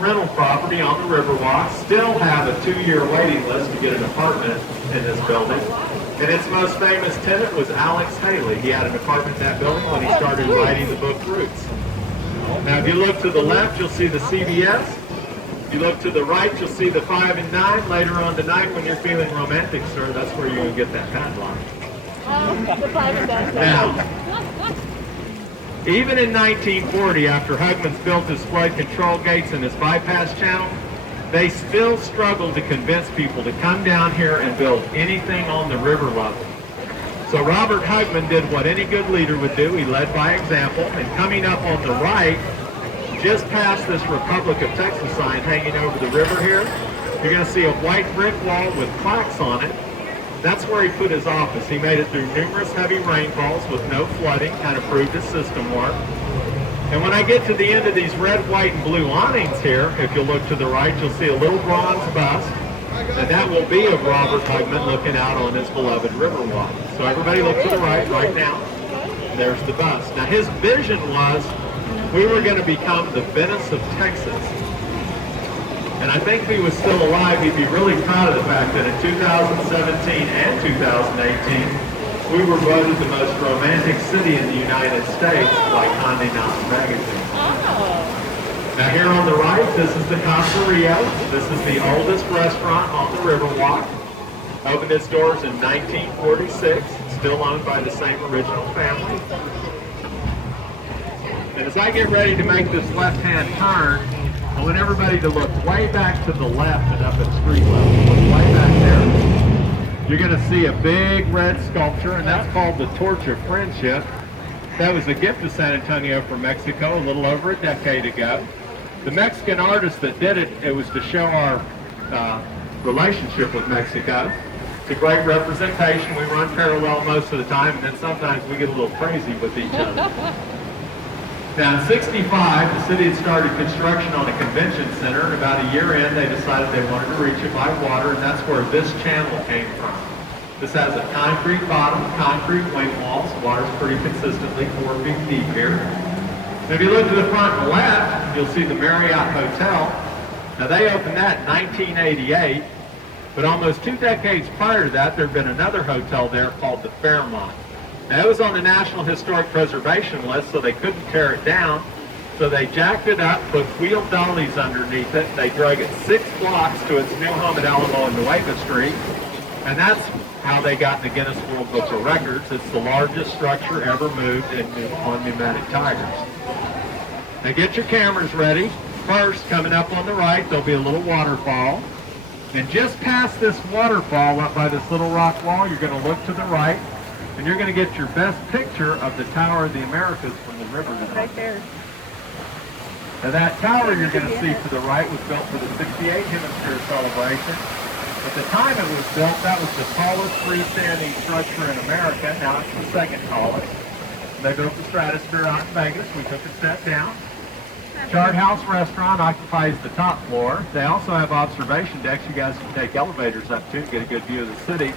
rental property on the Riverwalk, still have a 2-year waiting list to get an apartment in this building. And its most famous tenant was Alex Haley. He had an apartment in that building when he started writing the book Roots. Now, if you look to the left, you'll see the CBS. If you look to the right, you'll see the 5 and 9. Later on tonight, when you're feeling romantic, sir, that's where you're going to get that padlock. The 5 and 9. Now, even in 1940, after Hugman's built his flood control gates and his bypass channel, they still struggled to convince people to come down here and build anything on the river level. So Robert Hugman did what any good leader would do. He led by example, and coming up on the right, just past this Republic of Texas sign hanging over the river here, you're going to see a white brick wall with plaques on it. That's where he put his office. He made it through numerous heavy rainfalls with no flooding, kind of proved his system worked. And when I get to the end of these red, white, and blue awnings here, if you'll look to the right, you'll see a little bronze bust. And that will be of Robert Hugman looking out on his beloved Riverwalk. So everybody look to the right now. There's the bust. Now his vision was we were going to become the Venice of Texas. And I think if he was still alive, he'd be really proud of the fact that in 2017 and 2018, we were voted the most romantic city in the United States by Condé Nast Magazine. Oh. Now here on the right, this is the Casa Rio. This is the oldest restaurant on the Riverwalk. Opened its doors in 1946, still owned by the same original family. And as I get ready to make this left-hand turn, I want everybody to look way back to the left and up at street level. Look way back there. You're going to see a big red sculpture, and that's called the Torch of Friendship. That was a gift to San Antonio from Mexico a little over a decade ago. The Mexican artist that did it, it was to show our relationship with Mexico. It's a great representation. We run parallel most of the time, and then sometimes we get a little crazy with each other. Now in 65, the city had started construction on a convention center, and about a year in, they decided they wanted to reach it by water, and that's where this channel came from. This has a concrete bottom, concrete wing walls. Water's pretty consistently 4 feet deep here. And if you look to the front and left, you'll see the Marriott Hotel. Now they opened that in 1988, but almost 2 decades prior to that, there had been another hotel there called the Fairmont. Now, it was on the National Historic Preservation list, so they couldn't tear it down. So they jacked it up, put wheel dollies underneath it. They drug it 6 blocks to its new home at Alamo and Nueva Street. And that's how they got in the Guinness World Book of Records. It's the largest structure ever moved on pneumatic tires. Now get your cameras ready. First, coming up on the right, there'll be a little waterfall. And just past this waterfall, up by this little rock wall, you're going to look to the right. And you're going to get your best picture of the Tower of the Americas from the river tonight. Right there. Now that tower you're going to see to the right was built for the 68 Hemisphere celebration. At the time it was built, that was the tallest freestanding structure in America. Now it's the second tallest. They built the Stratosphere out in Vegas. We took a step down. Chart House Restaurant occupies the top floor. They also have observation decks you guys can take elevators up to get a good view of the city.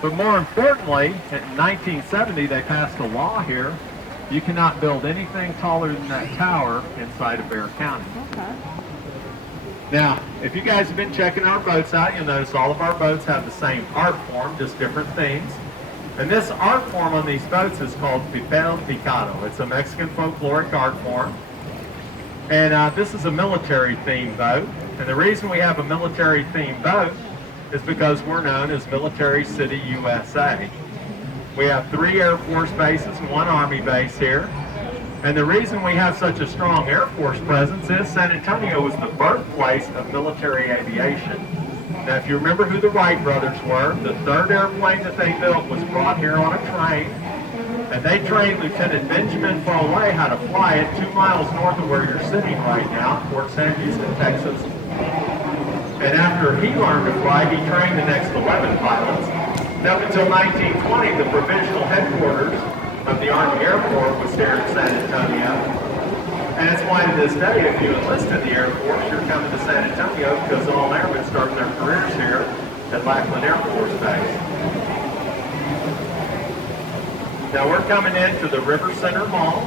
But more importantly, in 1970 they passed a law here. You cannot build anything taller than that tower inside of Bexar County. Okay. Now, if you guys have been checking our boats out, you'll notice all of our boats have the same art form, just different themes. And this art form on these boats is called Pipel Picado. It's a Mexican folkloric art form. And this is a military-themed boat. And the reason we have a military-themed boat is because we're known as Military City, USA. We have 3 Air Force bases and 1 Army base here. And the reason we have such a strong Air Force presence is San Antonio was the birthplace of military aviation. Now, if you remember who the Wright brothers were, the 3rd airplane that they built was brought here on a train. And they trained Lieutenant Benjamin Foley how to fly it 2 miles north of where you're sitting right now, Fort Sam Houston, Texas. And after he learned to fly, he trained the next 11 pilots. And up until 1920, the provisional headquarters of the Army Air Corps was here in San Antonio. And it's why to this day, if you enlist in the Air Force, you're coming to San Antonio because all airmen start their careers here at Lackland Air Force Base. Now we're coming into the River Center Mall.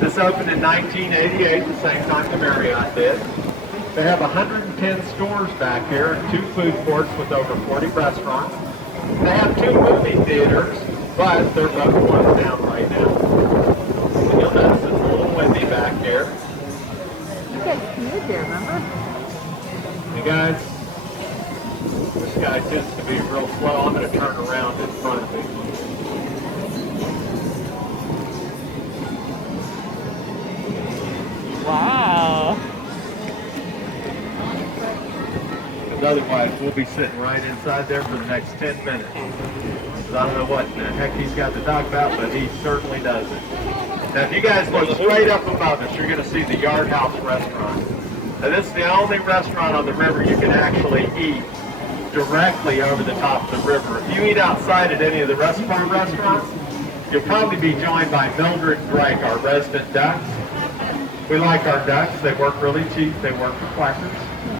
This opened in 1988, the same time the Marriott did. They have 110 stores back here and 2 food courts with over 40 restaurants. They have 2 movie theaters, but they're both closed down right now. So you'll notice it's a little windy back here. You guys skied there, remember? You guys, this guy tends to be real slow. I'm going to turn around in front of me. Wow. Because otherwise, we'll be sitting right inside there for the next 10 minutes. Because I don't know what the heck he's got to talk about, but he certainly does it. Now, if you guys look straight up above us, you're going to see the Yard House restaurant. Now, this is the only restaurant on the river you can actually eat directly over the top of the river. If you eat outside at any of the restaurants, you'll probably be joined by Mildred Drake, our resident duck. We like our ducks. They work really cheap. They work for Quackers.